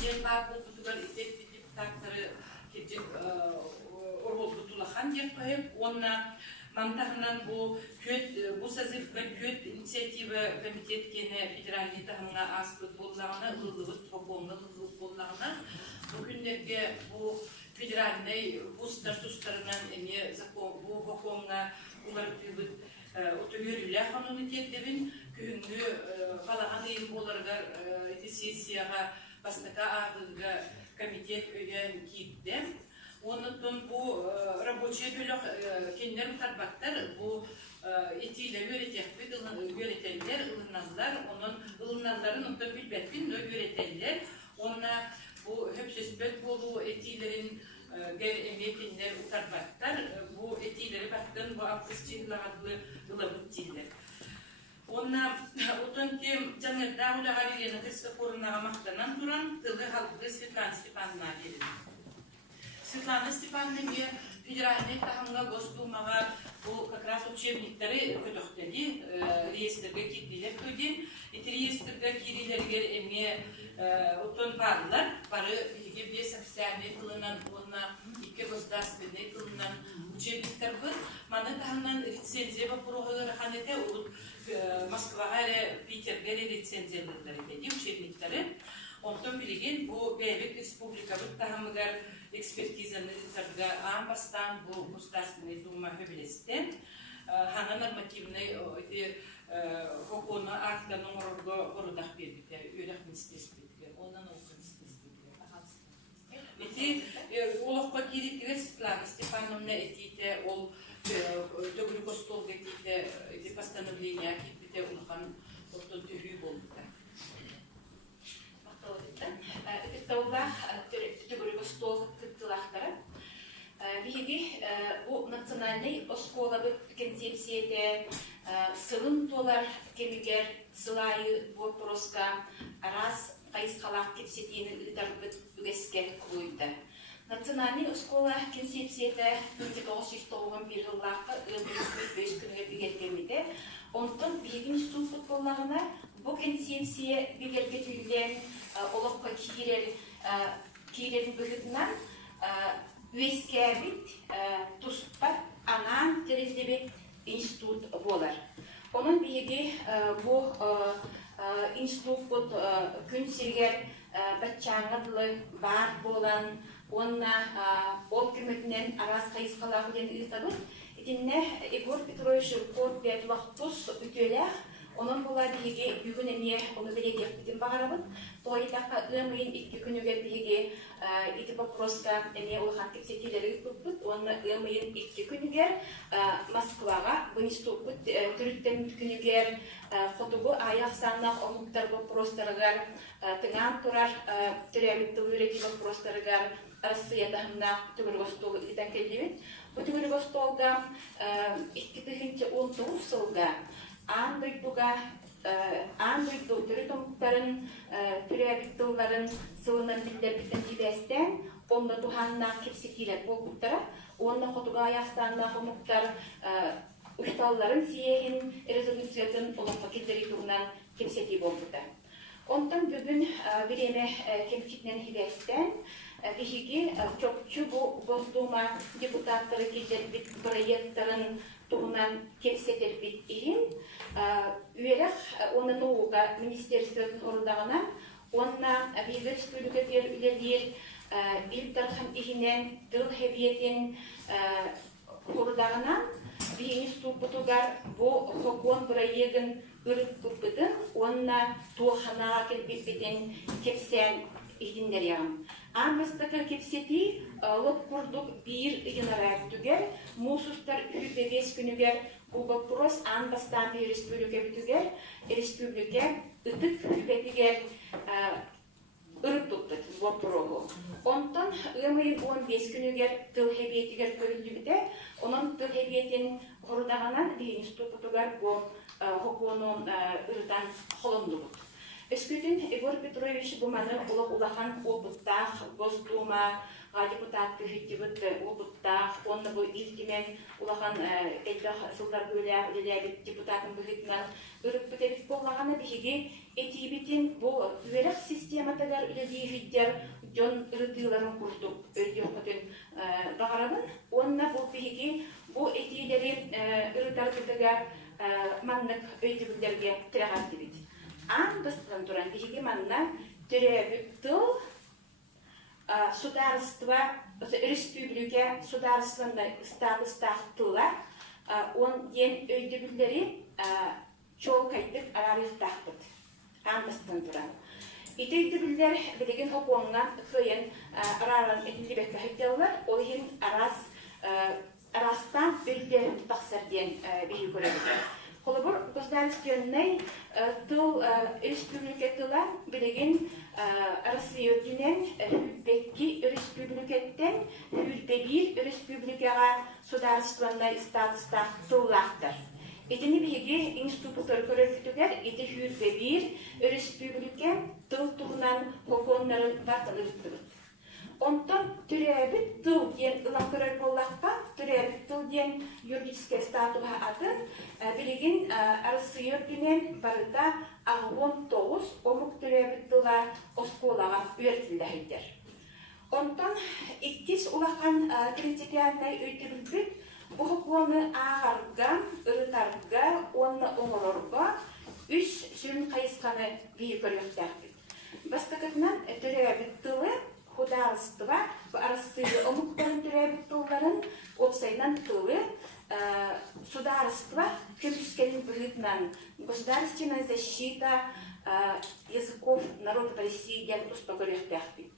Ел бар бұлбұтығар депутаттары орғылбұтылақан деп қойып, онына мамтағынан бұл сазывға көт инициатива комитеткені федеральный тағымға аспыт болағына, ұлылығыт, қоқоңғы ұлылық болағына, бұл күндерге бұл федеральный бұстар тұстарынан әне бұл қоқоңға олар түйбіт отөгерілі қануны тетдебін күйінгі қалаған ең боларғар сессияға бастыға ағылға комитет өйен кейтті. Онытын бұл рабочий бөлік кендер қарбаттар бұл етейлі өретекпі өретелдер, ұлыналар, оның ұлыналарын ұнтын білбәтпін өретелдер. Онына бұл хөпсеспет болу етейлерін гәр әмекендер ұтарбаттар, бұл етейлері бақтын бұл алқыстығылағадлы ұлабыт дейдер. Онна отын кем жаңырда ұлаға берені қысты қорынаға мақтанан тұран тылы халқы Светлана Степановна береді. Светлана Степановна федеральный тағымға Госдумаға бұл как раз учебниктері көтіқтеді, реестрге кетпелер көден. Еті реестрге керелергер әме отын барлар, бары беге бес официальный тылынан, онна екі государственный тылынан учебниктер бұр. Маны тағымнан рецензия бапыруғы ғанеті ол Москваға Питерге рецензиялықтары деді учебниктері. Онтан білеген бұл бәйбек республика бұттағымығар экспертизаны амбастан бұл государственный дума хөбелесті. Хана нормативный хокуны ақтанын ұрыдақ бердік, өрек министерстветтігі, онан оқын министерстветтігі. Олыққа керектігі Светлана Степановна етейті, ол төгілі костолға етейті постановления кетпеті ұлған оттын түйі болдыда. Үтіттауға төгілі костол күттілақтары. Биги bu национальный осколабы концепцияда сылым толар кемигер сылайы вопроска раз кайсқалақ кепсетені үтарбыт үгеске қойды. Национальный оскола концепцияда 1961 жыллақы 15 күніге бігергемеді. Онтын бігін стул футболлағына бұл концепция бігерге түйлен олыққа кейерерін бүгітінен Üyeskabit tuspar anan terezlebet institut bolar. Onun bilgi bu institut gün serger batçanadlı bar bolan onna ol kümetinden aras kayıskalahu den ıtabır. Etinne Igor Petrovich Kort Betlahtus ütüler. Onun bola bilgi bugün emiye onu belediye bitim bağırabın. Toydaqa ımayın iki günüge bilgi iti vопроска emiye olğan kepsetileri tutput. Onun ımayın iki günüge Moskvaga bu institut türütten günüge fotoğu ayak sanlaq omuktar vопростарыгар тыңан турар türevitli üreti vопростарыгар Россиядағында Түгіргостол итен келдебет. Bu Түгіргостолда 2019 жылға Android'da türütümüklerin, türevitlilerin sıvının bildirbitten cibestten onda tuhanna kepsetiler bolbuktara. Onda kotuğa ayakstanına omuktar ustalların siyehin rezolüsiyatın olan paketleri turunan kepseti bolbukta. Ondan bugün bireme kemçitlen hibesten Bihigi çokçu bu Gosduma deputatları keterbit proyektlerin tuğunan kepseterbit irin. Üyelik onun oğuga ministerstvenin orudağına onunla bir reспублика üyeler il tarafın ihinen dıl heviyetin orudağına bir institutugar bu hokon proyektın ürüp kupudun onunla tuğhanağa kelbetbeten kepsen ihdinler yağım. Ambastakar kepseti lop kurduk bir yınarak tüger, musustar hübe 5 günüger bu вопрос ambastan bir республика bütüger, республика ıtık hübe tüger ırıp tuttuk vapuru. Ondan ımayın 15 günüger tıl hebiyetiger görüldü bide, onun tıl hebiyetin korudağından bir institutugar bu hokunun ırıdan holundu bud. Эскүтін Егор Петрович Буманы улахан опыттах, Госдума, депутат күхеттебіт опыттах, онны бұл илтімен улахан әлдақ сылдар бөләбіт депутатын бүхетінен үріп бүтебіт болағаны бігі этибетін бұл үйерек систематадар үледейгіддер жон үрділарын құрдық өйде оқытын бағарабын. Онна бұл бігі бұл этилері үрділдігер маннық өйдігілдерге тірағат дебет. Ан бастан туран биһиги манна төрөбүт тыл государство республика государственный статустах тыла он ден өйдөбүлдери чолкайдык арарыктакпыт. Ан бастан туран итөйдөбүлдер билеген окуңга кыйын араран этилибекке хеттелер ол хин арастан өйдө таксарден биһи көрөбүт. Холобур государственный тыл республикатыла билеген Россиядинен Бекки республикаттен Хүрбебир республикага государственный статуста тыллахтар. Этини биги институттар көрөктүгөр эти Хүрбебир республика тыл турунан хоконнарын бартылып. Онтон түрәбит тыл ден ылан көрөр боллакка, түрәбит тыл ден юридический статуга атын билеген Россия динен барыта 19 омук түрәбит тыла осколага үйрөтүлдәйдер. Онтон иккис улахан принципиальный өйтүлбүт бу хокуны аарга, ырытарга, онны оңорорга үс сүн кайысканы бии көрөктәр. Бастакытынан түрәбит тылы государство Россия омуктарын түрәбит тылларын опсайнан тылы государство көмүскенин билетнан государственная защита языков народов России ден успокойлыктакпи.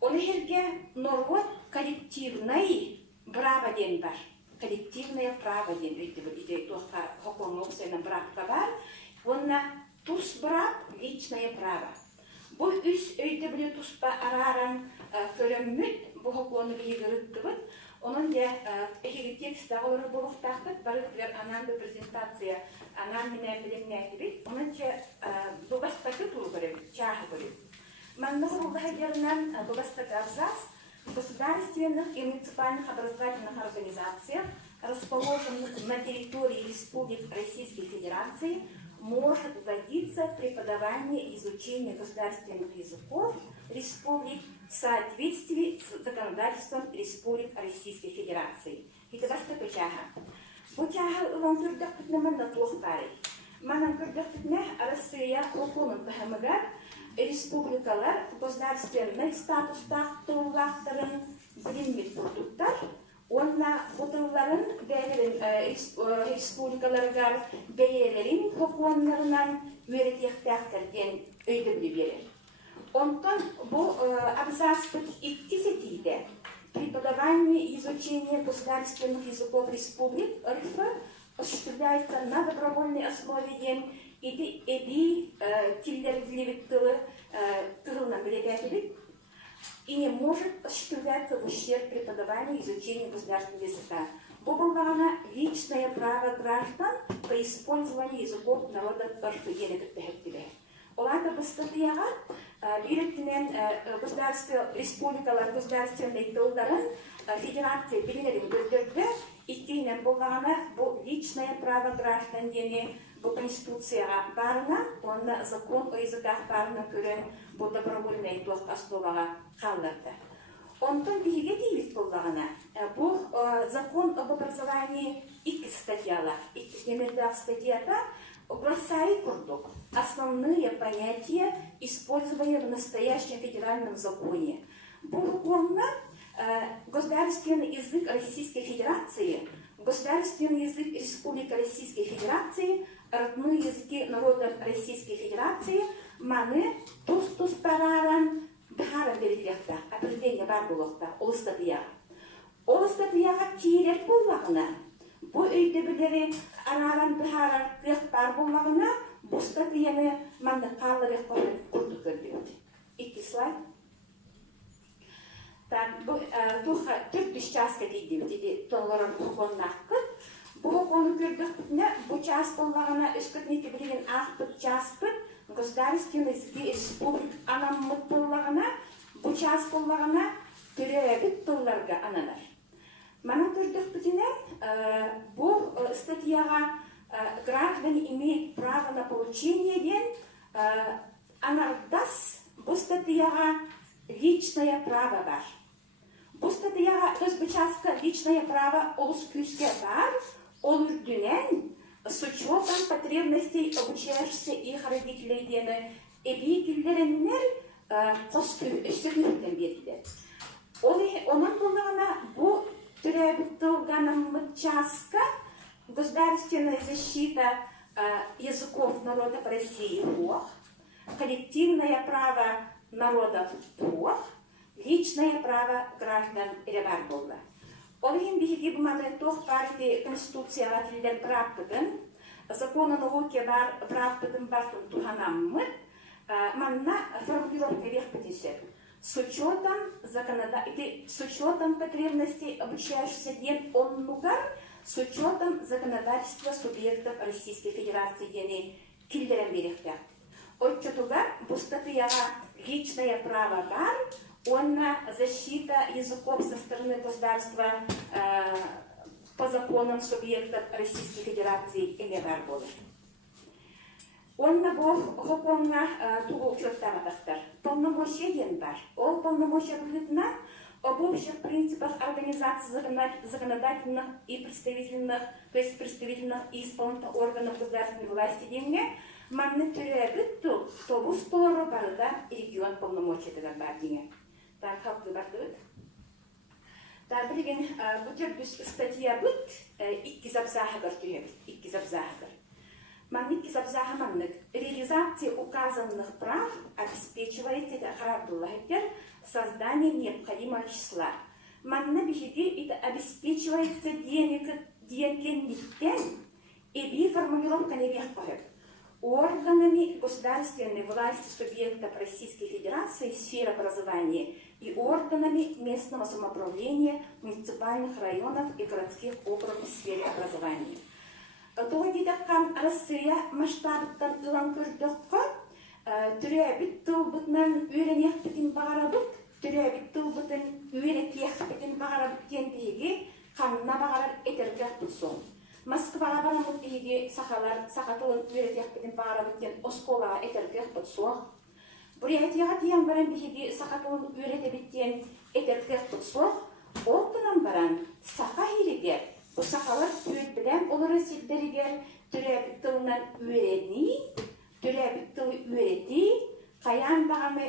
Оны херге народ коллективный право ден бар. Коллективное право ден иде тоха хокон опсайнан бракка бар. Онна тус брак личное право. Бу үс өйдө биле туспа араран көрөммүт бу хокону бийгирыттыбыт. Onun da ekibik dağları buluktaktık, barıklar ananda prezentatsiya, anan mine bilimine gibi. Onun için bu bastakı turu böyle, çahı böyle. Маннахар улахайдерынан Буластак абзац государственных и муниципальных образовательных организаций, расположенных на территории Республик Российской Федерации, может вводиться преподавание и изучение государственных языков республик в соответствии с законодательством Республик Российской Федерации. Это Буластак чаха. Bu çaha ulan türdüklerinin de tohtarı. Manam türdüklerine Россия оконun tahmıgar республикалар государственный статуста туллахтарын билинмек продукттар. Онна бутылларын бәйлерин республикаларга бәйлерин хокуаннарынан үйретектәктерден өйдүлү берер. Онтон бу абзац 2 сетиде преподавание и изучение государственных языков республик РФ осуществляется на добровольной основе и не может осуществляться в ущерб преподаванию и изучению государственного языка. Бобылдағана личное право граждан по использованию языков народов РФ Оларда быстатыяға үйреттінен республикалар государственный тылдарын федерация билерин көрдірді, иккейнен болғана бұл личное право граждан дене бұл конституцияға барына, онда закон о языках барына көрін бұл добровольный тоқ основаға қалдырды. Онтан биге дейбіт болғана, бұл закон об образовании 2 статьялар, 2 немердегі статьяда гласари курдук. Основные понятия использования в настоящем федеральном законе. Буквально государственный язык Российской Федерации, государственный язык Республики Российской Федерации, родные языки народов Российской Федерации, маны тус параран бхара берилехта, определение бар булохта, ол статьяға тиерек болғағына, бұл өйдебілері араран бхара бар болғағына, bu statiyanı manda kalları kurduk gördük. 2 slide. Bu Türk düşçaska dedi tonların hukukunakı. Bu hukukunu gördük ne bu ças bollarına üskütneki bilgin ahpıt çaspıt государственный республик анаммыт боллағына, бұчас боллағына түрәбіт долларға ананар. Мана көрдік бүтінен, бұл статьяға граждане имеют право на получение ден, анардас бұл статьяға личное право бар. Бұл статьяға бұчасқа личное право олыс күске бар, ол үрдінен с учетом потребностей обучающихся их родителей дені объективлерінер үстігірден берілер. Оның болғана бұл түрәбіттілганын частка государственная защита языков народов России ОХ, коллективное право народов ОХ, личное право граждан Ревар болды. Олин биги буманы тох партии конституцияға тілдер практикын, закон о науке бар практикын бартын туханаммы, манна формулировка вехпетесе. С учетом потребностей обучающихся ден оннугар, с учетом законодательства субъектов Российской Федерации дени килдерен беректе. Отчетугар бұл статьяға личное право бар, онна защита языков со стороны государства по законам субъектов Российской Федерации или бар. Онна бұл хоконна тугу учеттамадақтар. Полномочия ден бар. Ол полномочия выглядна об общих принципах организации законодательных и представительных, то есть представительных и исполнительных органов государственной власти деньги, манны түрәбіт тұл, тобу стору барыда регион полномочия деген бар деньги. Так, халқы бардығыд. Так, білген, бұтер біз статья бұд, 2 абзаға бар түрәбіт, 2 абзаға бар. Манны 2 абзаға маннык. Реализация указанных прав обеспечивается созданием необходимого числа. Манна бихиди это обеспечивается денег и би формулировка не вехпахет. Органами государственной власти субъектов Российской Федерации в сфере образования и органами местного самоуправления муниципальных районов и городских округов в сфере образования. Тоғыдидаққан Россия масштабыттан ұлан көрдіққа түрәбіт тұлбытынан үйренек бітін бағара бұт, түрәбіт тұлбытын үйрекек бітін бағара бүттен дейге қанына бағарар етергек бұт соң. Москваға барамыт дейге сақатылын үйрекек бітін бағара бүттен Осколаға етергек бұт соң. Бурятияға тиян баран дейге сақатылын үйрете біттен етергек бұт соң. Олтынан баран сақа хирегер, бұл сақалар өт білән олары сеттерігер түрәбіт тұлынан үйрені, түрәбіт тұлы үйреті, қаян бағамы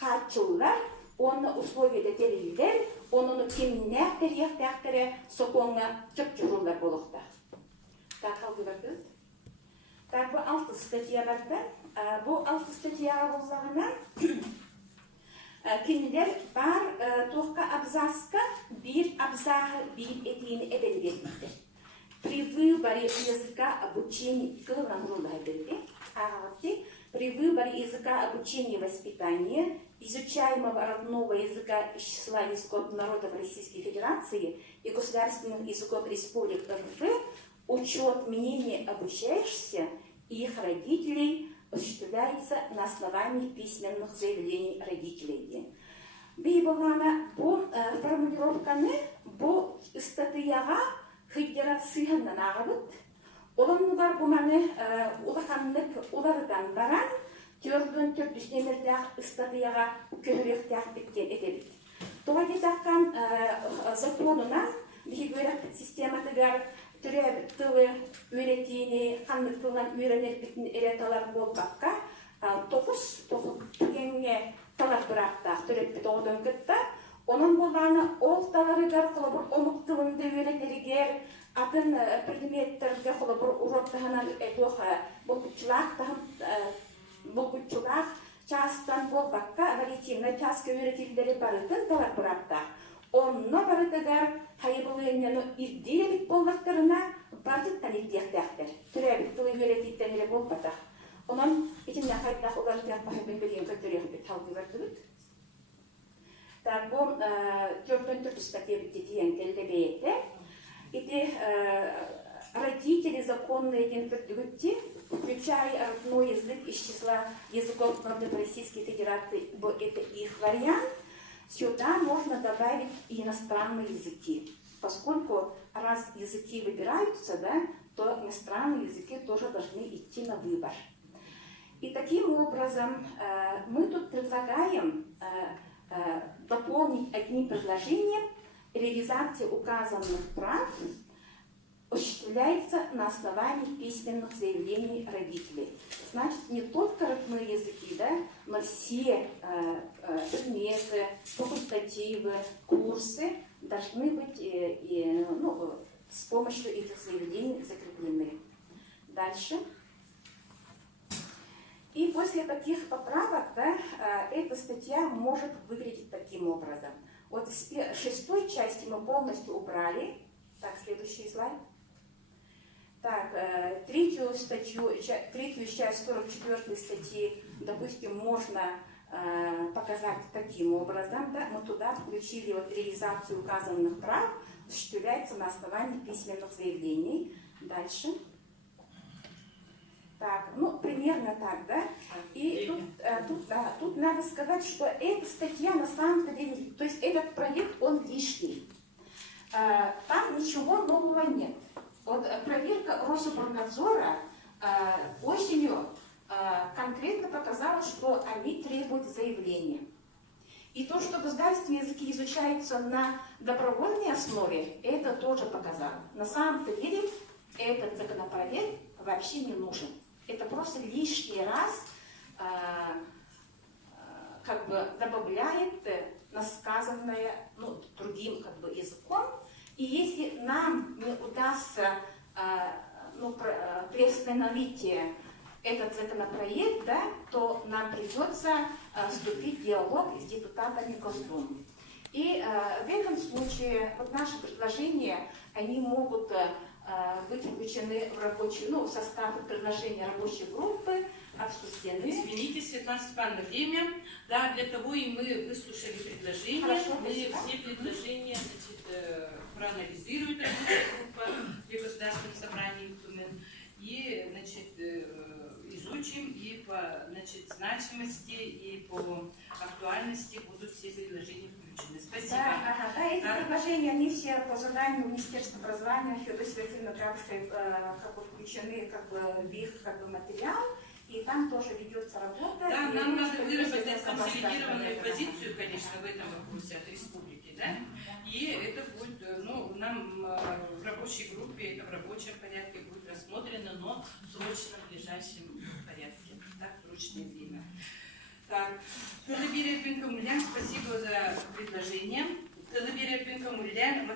қатшылар, оны условияда терілдер, оны кемінәқтер, ектәқтері соқуыңа жүк жүрулар болуқта. Так, қалды барды. Так, бұл 6 статья барды. Бұл 6 статьяға болғағына кенілер бар тоққа абзаска, бір абзағы бір етейіні әбелгендіктер. При выборе языка обучения, при выборе языка обучения и воспитания, изучаемого родного языка из числа языков народов Российской Федерации и государственных языков Республик РФ, учет мнения обучающихся и их родителей осуществляется на основании письменных заявлений родителей. Бейбалана бұл формулировканы бұл статьяға хыйдера сыйханнан ағабыт. Оланугар бұманы улаханлык улардан баран, түрден түрдүстемердәк статьяға көріректәк біткен етебіт. Тоға детаққан законына бейгөрәк систематыгар түрәбіт тылы өретейіне, қандық тылынан үйренер бітін эреталар болбаққа 9 түгенге талар бірақтақ түрәп біт оғыдың күтті. Onun bolağına ol talarıgar kolabur omuk tılında öğretirger, atın predmetlerinde kolabur urottahanan edoha, bulgutçulak çastan bol bakka, varitimle çaska öğretilleri barıtın talar bırakta. Onunla barıtıgar hayıbılığını irdile bit bollaklarına barıtıktan irdiyaktaktır. Türebit tılı öğretittenleri bol batak. Onun içinde haydak olarını yapmayı bilmeyen kötürüyor bir talgı verdilik. Так, бұл түрден түрді статья біттетіен келді бейті. Эти родители законные ден түрдігітте включая родной язык из числа языков Российской Федерации, это их вариант, сюда можно добавить и иностранные языки. Поскольку раз языки выбираются, да, то иностранные языки тоже должны идти на выбор. И таким образом мы тут предлагаем дополнить одним предложением: реализация указанных прав осуществляется на основании письменных заявлений родителей. Значит, не только родные языки, да, но все предметы, факультативы, курсы должны быть с помощью этих заявлений закреплены. Дальше. И после таких поправок, да, эта статья может выглядеть таким образом. Вот с 6 части мы полностью убрали. Так, следующий слайд. Так, третью часть 44 статьи, допустим, можно показать таким образом. Да? Мы туда включили вот реализацию указанных прав, осуществляется на основании письменных заявлений. Дальше. Так, ну, примерно так, да? И тут надо сказать, что эта статья на самом деле, то есть этот проект, он лишний. Там ничего нового нет. Вот проверка Рособорнадзора осенью конкретно показала, что они требуют заявления. И то, что государственные языки изучаются на добровольной основе, это тоже показало. На самом деле этот законопроект вообще не нужен. Это просто лишний раз как бы добавляет на сказанное другим как бы языком. И если нам не удастся приостановить этот законопроект, да, то нам придется вступить в диалог с депутатами Госдумы. И в этом случае вот наши предложения, они могут быть включены в состав предложения рабочей группы, обсуждены. Извините, Светлана Степановна, время. Да, для того и мы выслушали предложения. Хорошо, мы спасибо. все предложения проанализирует рабочая группа при Государственном собрании и изучим, и по значимости, и по актуальности будут все предложения включены. Спасибо. Да, эти предложения, они все по заданию Министерства образования Феодосии Васильевны Крабовской включены в их материал, и там тоже ведется работа. Да, нам надо выработать консолидированную позицию, конечно, в этом вопросе от республики, да? И это будет, нам в рабочей группе, это в рабочем порядке будет рассмотрено, но срочно, в ближайшем порядке, так, в срочное время. Так, Талабирия Пинка-Мулян, спасибо за предложение. Талабирия Пинка-Мулян.